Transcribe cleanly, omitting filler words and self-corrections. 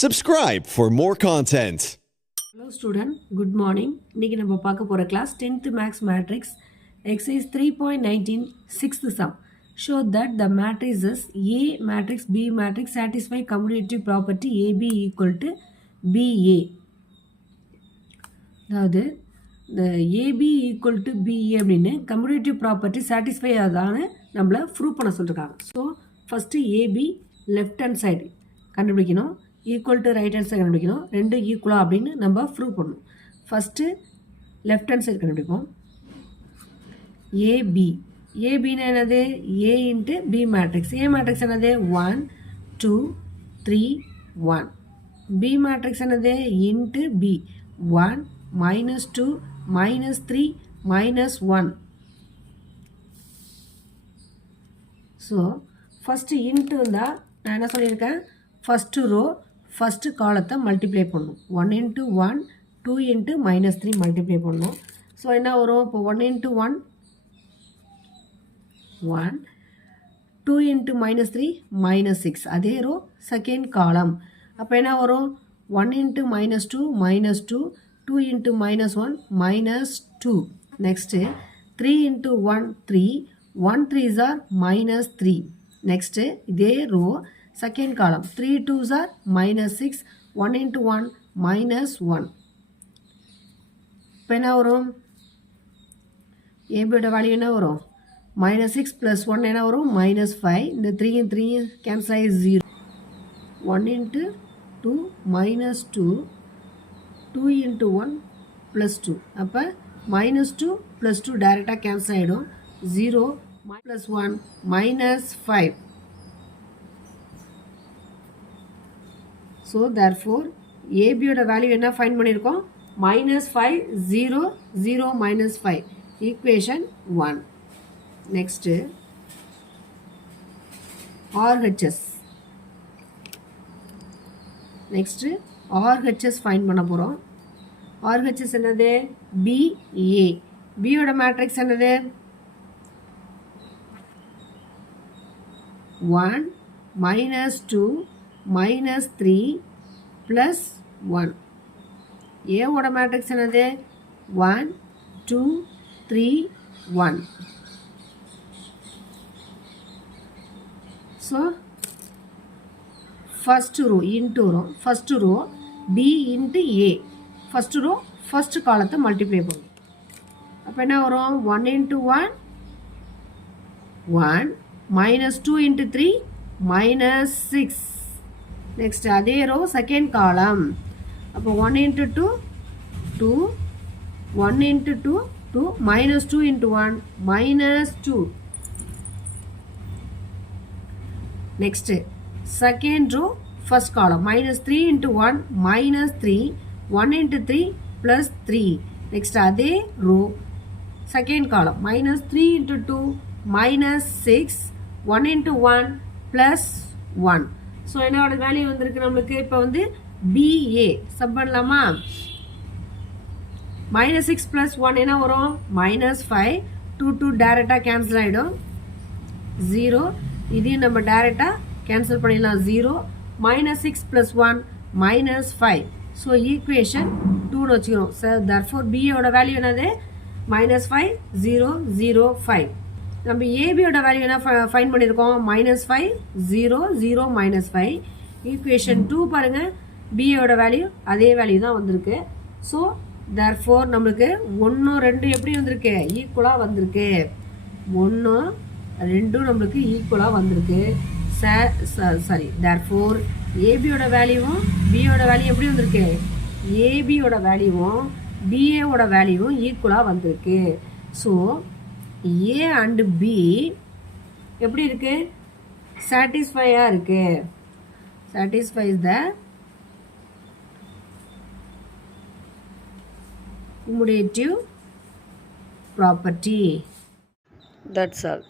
Subscribe for more content. Hello student, good morning. இன்னைக்கு நம்ம பார்க்க போற class 10th max matrix exercise 3.19 6th sum. Show that the matrices A matrix B matrix satisfy commutative property AB equal to BA. அதாவது இந்த AB equal to BA அப்படின்னு commutative property satisfy ஆதான்னு நம்மளை prove பண்ண சொல்லிருக்காங்க. So first AB left hand side கண்டுபிடிக்கணும், equal to right hand side கண்டுபிடிக்கணும், ரெண்டு ஈக்குவலாக அப்படின்னு நம்ம ப்ரூவ் பண்ணணும். ஃபஸ்ட்டு லெஃப்ட் ஹேண்ட் சைடு கண்டுபிடிப்போம். ஏபி ஏபின்னா என்னது? A into B matrix. A matrix என்னது? 1 2 3 1. பி மேட்ரிக்ஸ் என்னது? Into B 1 -2 -3 -1. So first into இருந்தால் நான் என்ன சொல்லியிருக்கேன்? ஃபஸ்ட்டு ரோ ஃபஸ்ட்டு காலத்தை மல்டிப்ளை பண்ணணும். 1 × 1 2 × -3 மல்டிப்ளை பண்ணணும். ஸோ என்ன வரும்? இப்போ 1 × 1 1 2 × -3 -6. அதே ரோ செகண்ட் காலம். அப்போ என்ன வரும்? 1 × -2 -2 2 × -1 -2. Next 3 × 1 3 1 3s are -3. நெக்ஸ்ட்டு இதே row second column 3 2s are -6 1 × 1 -1. இப்போ என்ன வரும்? ஏபியோட வேல்யூ என்ன வரும்? -6 + 1 என்ன வரும்? -5. இந்த 3 3 கேன்சல் ஆகி 0. 1 × 2 -2 2 × 1 +2. அப்போ -2 +2 டைரெக்டாக கேன்சல் ஆகிடும். 0 +1 -5. ஸோ தேர்ஃபோர் ஏபியோட வேல்யூ என்ன ஃபைண்ட் பண்ணியிருக்கோம்? -5 0 0 -5. Equation 1. Next RHS. Next RHS find பண்ண போகிறோம். ஆர்ஹெச்எஸ் என்னது? பிஏ. பியோட மேட்ரிக்ஸ் என்னது? 1 -2 -3 +1. ஏவோட மேட்ரிக்ஸ் என்னது? 1 2 3 1. ஸோ ஃபஸ்ட்டு ரோ இன்ட்டு வரும். ஃபஸ்ட்டு ரோ பி இன்ட்டு ஏ. ஃபஸ்ட்டு ரோ ஃபஸ்ட்டு காலத்தை மல்டிப்ளை பண்ணும். அப்போ என்ன வரும்? 1 × 1 1 -2 × 3 -6. நெக்ஸ்ட் அதே ரோ செகண்ட் காலம். அப்போ 1 × 2 2 1 × 2 2 -2 × 1 -2. Next second row first column -3 × 1 -3 1 × 3 +3. Next அதே ரோ செகண்ட் காலம் -3 × 2 -6 1 × 1 +1. ஸோ என்னோட வேல்யூ வந்திருக்கு நம்மளுக்கு? இப்போ வந்து பிஏ சப் பண்ணலாமா? -6 + 1 என்ன வரும்? -5 2 2 டைரெக்டாக கேன்சல் ஆகிடும். 0 இதையும் நம்ம டைரெக்டாக கேன்சல் பண்ணிடலாம். 0 -6 + 1 -5. ஸோ ஈக்குவேஷன் 2ன்னு வச்சுக்கிறோம். சார் தர்ஃபோர் பிஏயோட வேல்யூ என்னது? -5 0 0 5. நம்ம ஏபியோட வேல்யூ என்ன ஃபைண்ட் பண்ணியிருக்கோம்? -5 0 0 -5. ஈக்குவேஷன் 2 பாருங்கள். பிஏயோட வேல்யூ அதே வேல்யூ தான் வந்திருக்கு. ஸோ தேர்ஃபோர் நம்மளுக்கு 1 2 எப்படி வந்திருக்கு? ஈக்குவலாக வந்திருக்கு. 1 2 நம்மளுக்கு ஈக்குவலாக வந்திருக்கு. சாரி தேர்ஃபோர் ஏபியோட வேல்யூவும் பிஏயோட வேல்யூ எப்படி வந்திருக்கு? ஏபியோட வேல்யூவும் பிஏவோட வேல்யூவும் ஈக்குவலாக வந்திருக்கு. ஸோ ஏ அண்ட் பி எப்படி இருக்கு? சாட்டிஸ்ஃபையாக இருக்கு. Satisfies the commutative property. That's all.